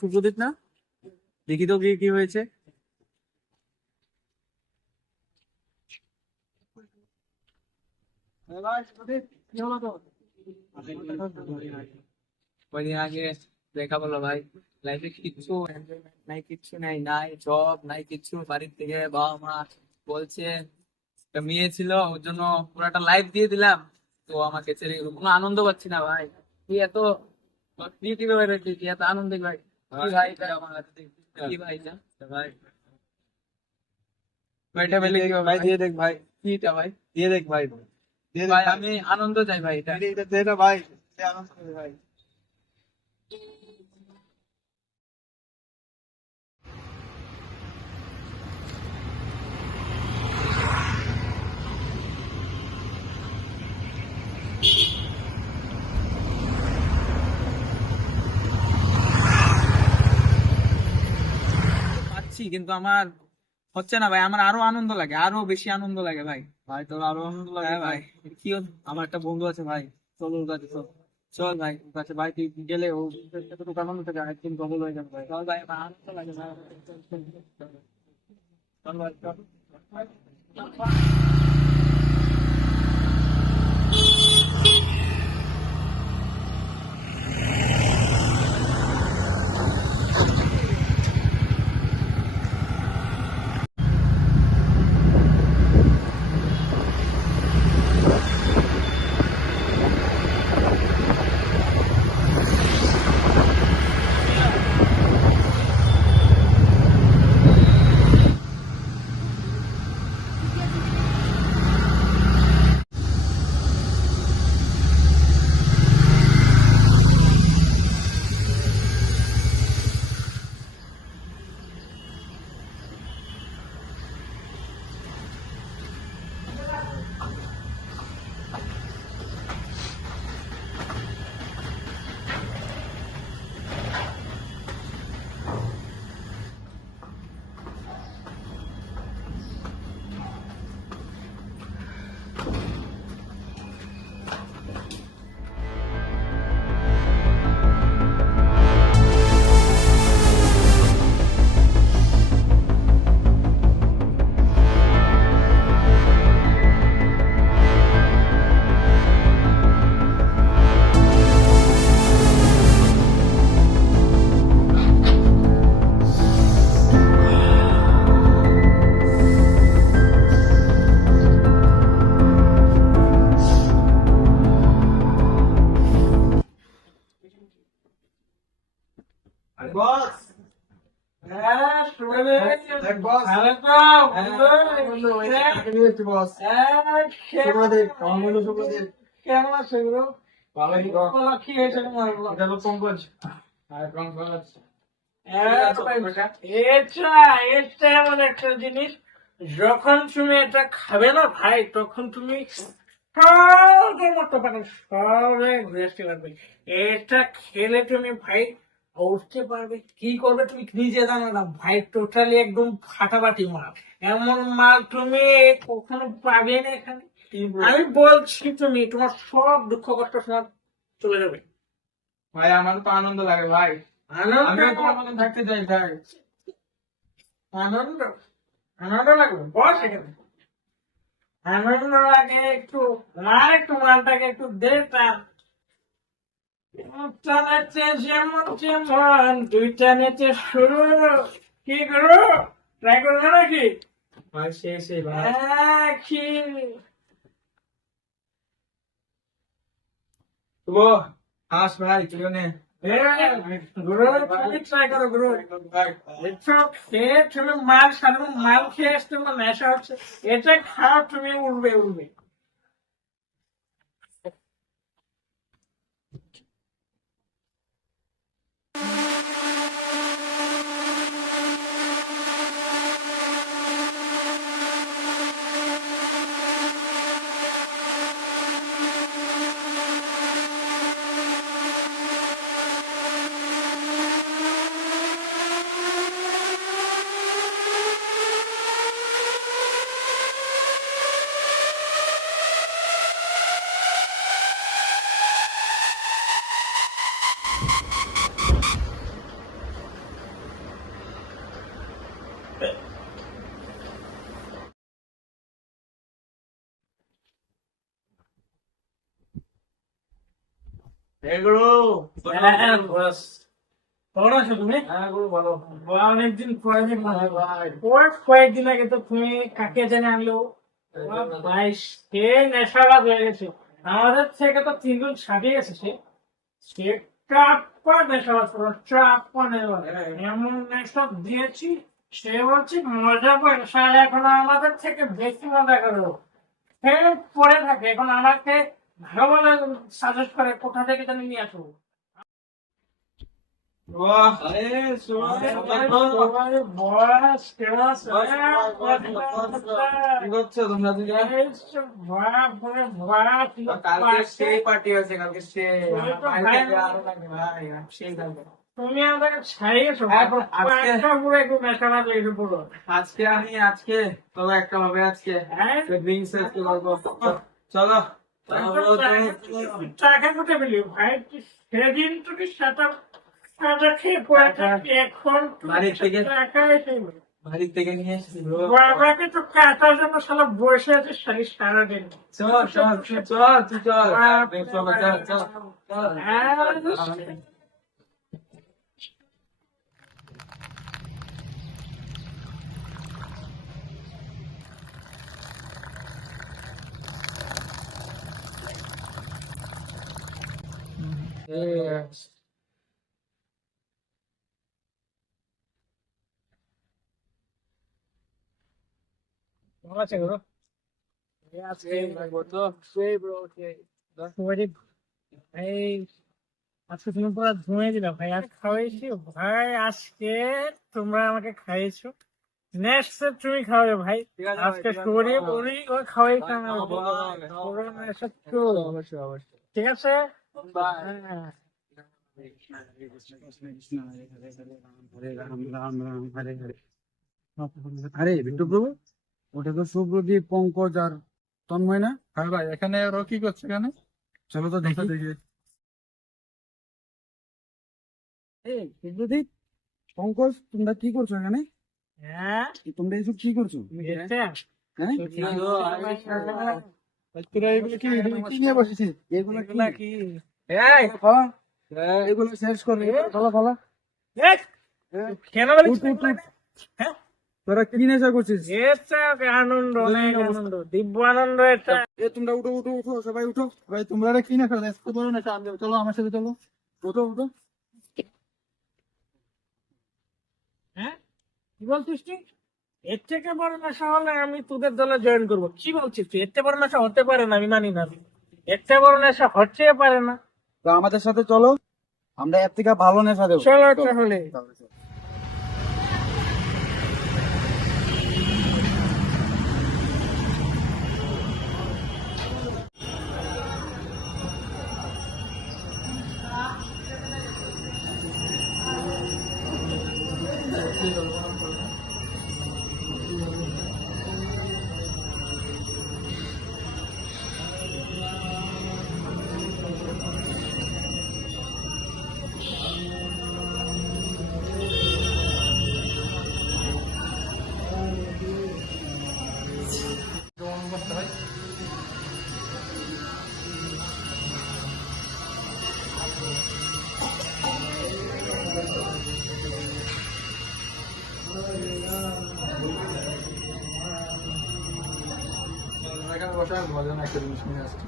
সুপ্রদীপ না, দেখি তো কি কি হয়েছে। কি হলো তো? কয়দিন আগে দেখা বলো ভাই, লাইফে কিচ্ছু এনজয়মেন্ট নাই, কিচ্ছু নাই, নাই জব নাই কিচ্ছু। বাড়ির থেকে বাবা মা বলছে একটা মেয়ে ছিল, ওর জন্য পুরাটা লাইফ দিয়ে দিলাম, তো আমাকে ছেড়ে গেলো। কোনো আনন্দ পাচ্ছি না ভাই। তুই এত ক্রিয়েটিভ হয়ে রয়েছিস, তুই এত আনন্দে ভাই। কি ভাই এটা আমার কাছে কি ভাই এটা ভাই, ভাইটা পেলে কি হবে ভাই ভাই? দিয়ে দেখ ভাই, কিটা ভাই? দিয়ে দেখ ভাই, দিয়ে দেখ ভাই ভাই, আমি আনন্দ চাই ভাই এটা। এটা দে না ভাই, সে আনন্দ করবে ভাই। পাচ্ছি কিন্তু আমার হচ্ছে না ভাই। আমার আরো আনন্দ লাগে, আরো বেশি আনন্দ লাগে ভাই। ভাই তোর আরো আনন্দ লাগে হ্যাঁ ভাই। ভাই। কি আমার একটা বন্ধু আছে ভাই, চল ওর কাছে চল। চল ভাই ওর কাছে, ভাই তুই গেলে ও এতটুকু আনন্দ থেকে একদিন কবল হয়ে যাবে ভাই। চল ভাই, আমার আনন্দ লাগে ভাই। চল ভাই চল। বস, হ্যাঁ শুনে দেখ বস, ভালো তো বন্ধু ওই যে তাকে নিয়ে এসেছি বস। শুভদেব, আমার বন্ধু শুভদেব। কেমন আছে গুরু? ভালোই তো। কি হয়েছে তোমার? এটা হলো পঙ্কজ। আর পঙ্কজ। এটা এটা এমন একটা জিনিস, যখন তুমি এটা খাবে না ভাই, তখন তুমি সবের মতো পারবে, সবে ঘুরে আসতে পারবে। এটা খেলে তুমি ভাই উঠতে পারবে, কি করবে তুমি নিজে জানো না ভাই। টোটালি একদম ফাটাফাটি মাল, এমন মাল তুমি কখনো পাবে না এখানে। আমি বলছি তুমি তোমার সব দুঃখ কষ্ট সব চলে যাবে। ভাই আমার তো আনন্দ লাগে ভাই, আনন্দ আমিও তোমার মতন থাকতে চাই ভাই। আনন্দ আনন্দ লাগবে বস এখানে। আনন্দ লাগে একটু, আর একটু মালটাকে একটু দে টান। একটা নেচে যেমন যেমন, দুইটা নেচে শুরু। কি করো, ট্রাই করবে নাকি? ভাই সেই ভাই। কি শুভ, হাস ভাই তুইও নে। গুরু, তুমি ট্রাই করো গুরু। ভাই এসব খেয়ে তুমি মাল সাধারণ মাল খেয়ে আসতে তোমার নেশা হচ্ছে, এটা খাও তুমি উঠবে উঠবে। হ্যাঁ, বস। কেমন আছো তুমি? ভালো। অনেকদিন পরে দেখলাম। কয়েকদিন আগে তো তুমি কাকে জানে আনলো ভাই, সে নেশাবাজ হয়ে গেছে। আমাদের থেকে তো 3 গুণ ছাড়িয়ে গেছে সে। সে চাপ্পা নেশাবাজ পুরো, চাপ্পা নেশাবাজ। এমন নেশা দিয়েছি, সে বলছে মজা করে সারা, এখন আমাদের থেকে বেশি মজা করো। সে পড়ে থাকে, এখন আমাকে ভালো ভালো সাজেস্ট করে কোথা থেকে জানি নিয়ে আসবো। বস কেমন আছো? কি করছো তোমরা দুজন? কালকে সেই পার্টি আছে, কালকে সে আমার বাড়িতে আরো লাগে ভাই, সেই থাকবে। তুমি আমাকে ছাড়িয়েছো, আজকে একটা পুরো একটু মেশালা তৈরি পুরো। আজকে তবে একটা হবে আজকে হ্যাঁ, ড্রিঙ্কস করবো। চলো টাকা কোথায় পেলি ভাই? সেদিন তুমি সাঁতার সাঁতার খেয়ে পড়ে থাকতে, এখন বাড়ির থেকে টাকা এসে বাড়ির থেকে নিয়ে এসেছি bro। বাবাকে তো কাটার জন্য সালা বসে আছে সারাদিন। চল চল চল তুই চল চল চল চল চল। কেমন আছে গো? আজকে এই আজকে তুমি পুরো ধুয়ে দিলা ভাই, আর খাওয়াইছি ভাই আজকে। তোমরা আমাকে খাইয়েছো, নেক্সট তুমি খাওয়াবে ভাই। ঠিক আছে আজকে ভাই, স্টোরি উনি খাওয়াইছে অবশ্যই অবশ্যই। ঠিক আছে। বাই। হ্যাঁ। আরে বিট্টু প্রভু, ওটা তো সুব্রদীপ, পঙ্কজ আর তন্ময় না? হ্যাঁ ভাই, এখানে ওরা কি করছে এখানে? চলো তো দেখি। দেখি। এই সুব্রদীপ, পঙ্কজ, তোমরা কি করছো এখানে? হ্যাঁ, তোমরা এইসব কি করছো? তুমি দেখতে হ্যাঁ, তোরা এগুলো কি কি নিয়ে বসেছিস? এগুলো কি? এই, ফলা, এগুলো শেষ করে ফলা ফলা। এই, কেন বলিস? হ্যাঁ, তোরা কি নেশা করছিস? এটা আনন্দ, অনেক আনন্দ, দিব্য আনন্দ এটা। এ তোমরা উঠো উঠো উঠো, সবাই উঠো। ভাই তোমরা এটা কি না করো? এত বড় না সামনে, চলো আমার সাথে চলো। উঠো উঠো। হ্যাঁ, কি বলছিস তুই? এর থেকে বড় নেশা হলে আমি তোদের দলে জয়েন করবো। কি বলছিস তুই? এর থেকে বড় নেশা হতে পারে না, আমি মানি না। এর থেকে বড় নেশা হচ্ছে পারে না। তো আমাদের সাথে চলো, আমরা এর থেকে ভালো নেশা দেবো। চলো তাহলে। এখানে বসে আমি তোমার জন্য একটা জিনিস নিয়ে আসছি।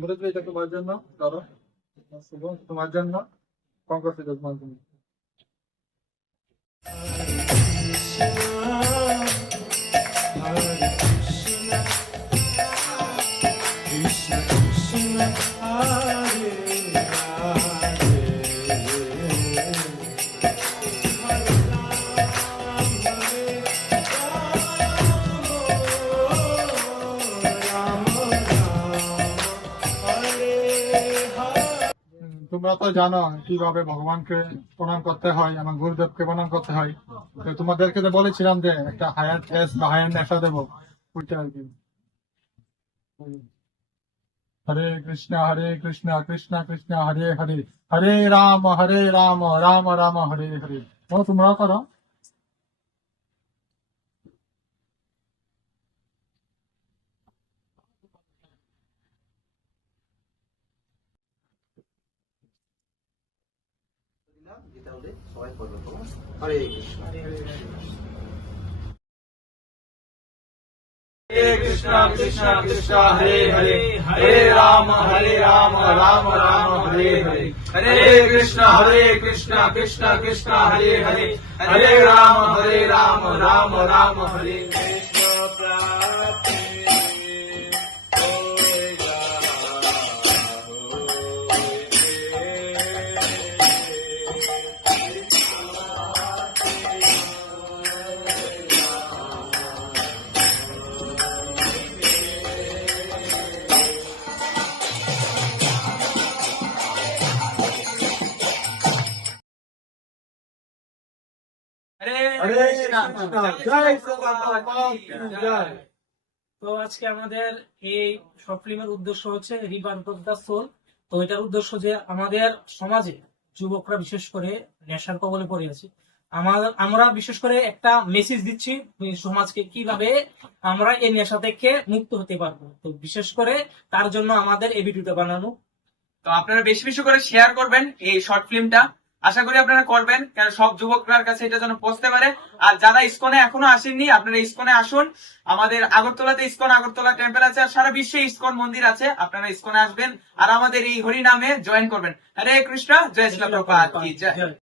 বলে এটা তোমার জন্য, ধরো শুভ, তোমার জন্য পঙ্কজ, তোমার জন্য। তোমরা তো জানো কিভাবে ভগবানকে প্রণাম করতে হয়, আমার গুরুদেবকে প্রণাম করতে হয়। তো তোমাদেরকে তো বলেছিলাম যে একটা হায়ার টেস্ট বা হায়ার নেশা দেবো, ওইটা আর কি। হরে কৃষ্ণ কৃষ্ণ কৃষ্ণ হরে হরে, হরে রাম রাম রাম হরে হরে। ও তোমরাও করো। তাহলে সবাই করবে, কেমন? হরে কৃষ্ণ। हरे कृष्णा कृष्णा कृष्णा हरे हरे हरे राम राम राम हरे हरे हरे कृष्णा कृष्णा कृष्णा हरे हरे हरे राम राम राम हरे হরে কৃষ্ণ, জয় প্রভুপাদ কি জয়। তো আজকে আমাদের এই শর্ট ফিল্মের উদ্দেশ্য হচ্ছে রিবার্থ অফ দ্য সোল। তো এটার উদ্দেশ্য যে আমাদের সমাজে যুবকরা বিশেষ করে নেশার কবলে পড়ে আছে, আমরা বিশেষ করে একটা মেসেজ দিচ্ছি সমাজকে কিভাবে আমরা এই নেশা থেকে মুক্ত হতে পারবো। তো বিশেষ করে তার জন্য আমাদের এই ভিডিওটা বানানো। তো আপনারা বেশি বেশি করে শেয়ার করবেন এই শর্ট ফিল্মটা, আশা করি আপনারা করবেন, কারণ সব যুবকরার কাছে এটা যেন পৌঁছতে পারে। আর যারা ইসকনে এখনো আসেননি, আপনারা ইসকনে আসুন। আমাদের আগরতলাতে ইসকন আগরতলা টেম্পল আছে, আর সারা বিশ্বে ইসকন মন্দির আছে। আপনারা ইসকনে আসবেন আর আমাদের এই হরি নামে জয়েন করবেন। হরে কৃষ্ণ, জয় শ্রী প্রভুপাদ কি জয়।